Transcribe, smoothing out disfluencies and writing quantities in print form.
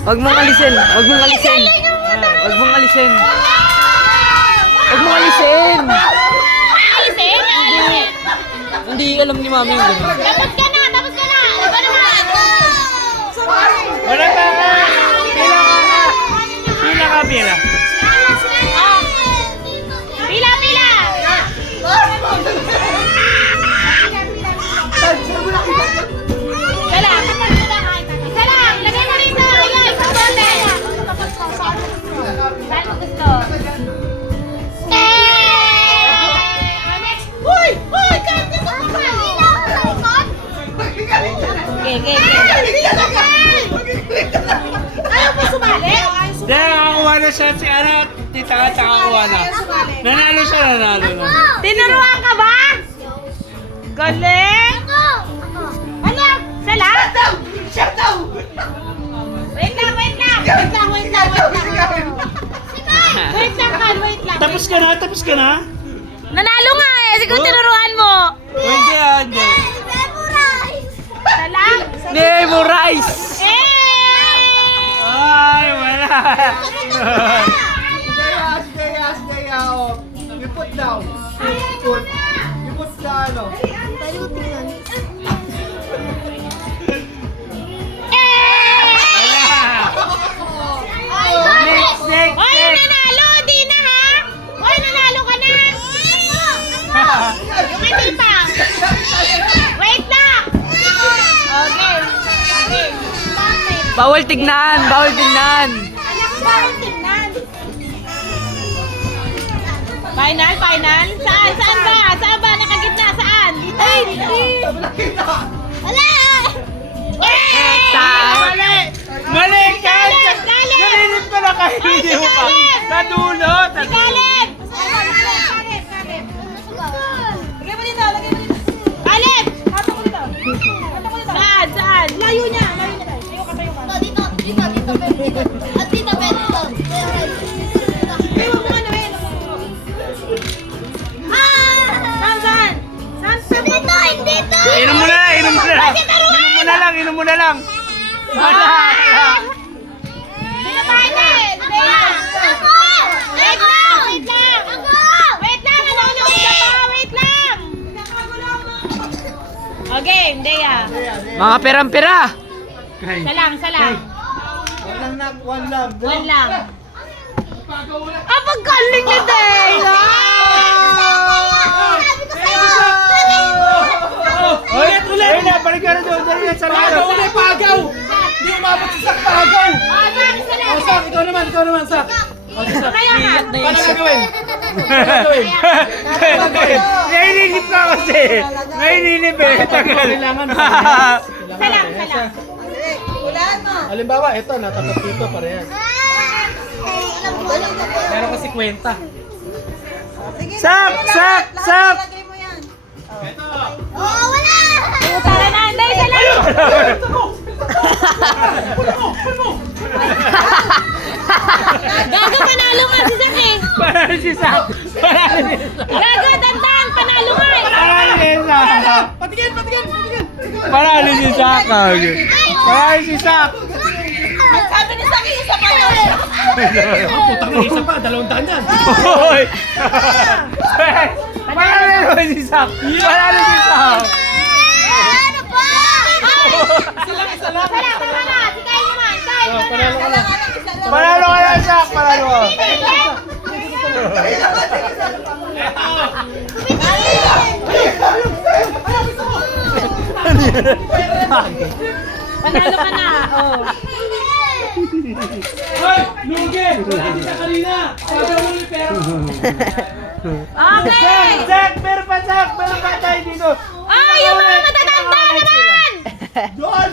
Huwag mong alisin. Huwag mong alisin. Huwag mong alisin. Huwag mong alisin. Alisin? Hindi alam ni Mami yung ganun. Tapos ka na! Tapos ka na! Iba naman! Wala pa ka! Pila ka nga! Pila ka, pila! Pila! Pila! Isa lang! Isa lang! Lagay mo rin sa ayun! Sa bote! Saan mo gusto? Uy! Uy! Kahit ka sa kapal! Okay, okay, okay. Ayaw mo sumali? Dahil nakakuha na siya si ano, tita at nakakuha na. Nanalo siya, nanalo na. Tinuruan ka ba? Galing! Ano? Sala? Shut down! Wait lang, wait lang! Wait lang, wait lang, wait lang! Wait lang, Carl, wait lang. Tapos ka na, tapos ka na. Nanalo nga eh! Siguro tinuruan mo! Hindi, hindi. Sala? Memorize! Ay, wala. Sigaya, oh. You put down. You put down, ano. Next, next, Hoy, next. nanalo! Di na ha! Hoy, nanalo ka na! Yung hindi pa! Wait lang! Okay. Okay. Bawal tignan! Bawal tignan! Anak, bawal tingnan. Final? Final? Saan? Saan ba? Saan ba? Nakagitna? Saan? Dito? Ay, hindi! Wala! Mali! Mali ka! Galit! Galit! Galit pa na kahit hindi mo pa. Sa dulo! Sa dulo! Galit! Galit! Galit! Lagay mo dito! Lagay mo dito! Galit! Hato mo dito! Hato mo dito! Saan? Saan? Layo niya! Layo niya tayo! Tayo ka, tayo ka! Dito, dito. At dito, dito. Ay, huwag mo ano eh! Saan? Saan? Saan? Saan? Dito, dito. Inom mo na lang! Inom mo na lang! Inom mo na lang! Inom mo na lang! Wala! Dito tayo din! Wait lang! Wait lang! Wait lang! Nanonood ka pa! Wait lang! Okay, hindi ah. Mga perang-pera! Isa lang, isa lang. One lang. One lang. Ah, pagkaling ni Dea! Ulit! Ulit! Ayun na! Balik ka na doon! Dali na sa laro! Ulit, pagaw! Hindi umabot si Sak, pagaw! Ah, Sam, isa lang. Oh, Sak, ikaw naman, Sak. Kaya nga. Paano gagawin? Nainilip ka kasi! Nainilip eh! Tagal! Isa lang, isa lang. Halimbawa, ito, natapat dito, parehas. Meron kasi kwenta. Sak! Sak! Sak! Oh, wala. Tara na, hindi, isa lang. Gago, panalo nga si Sam eh. Parang si Sak! Parang si Sak! Gago, dandan, panalo nga eh. Parang si Sak! Patingin! Parang si Sak! Parang si Sak! Sabi ni Saki, isa pa yun. Putang na isa pa, 200 yan. Hoy! Parang si Sak! Parang si Sak! Ano pa? Isa lang. Isa lang, tama na. Si Kyle naman, Kyle, tama na. Panalo ka na, Sak! Panalo ka! Panalo ka na, oh. Hoy! Lugi! Wala din sa kanina! Pagaw mo yung pera. Okay. Sak! Meron pa, Sak! Meron pa tayo dito! Ah, yung mga matatanda naman! Doon!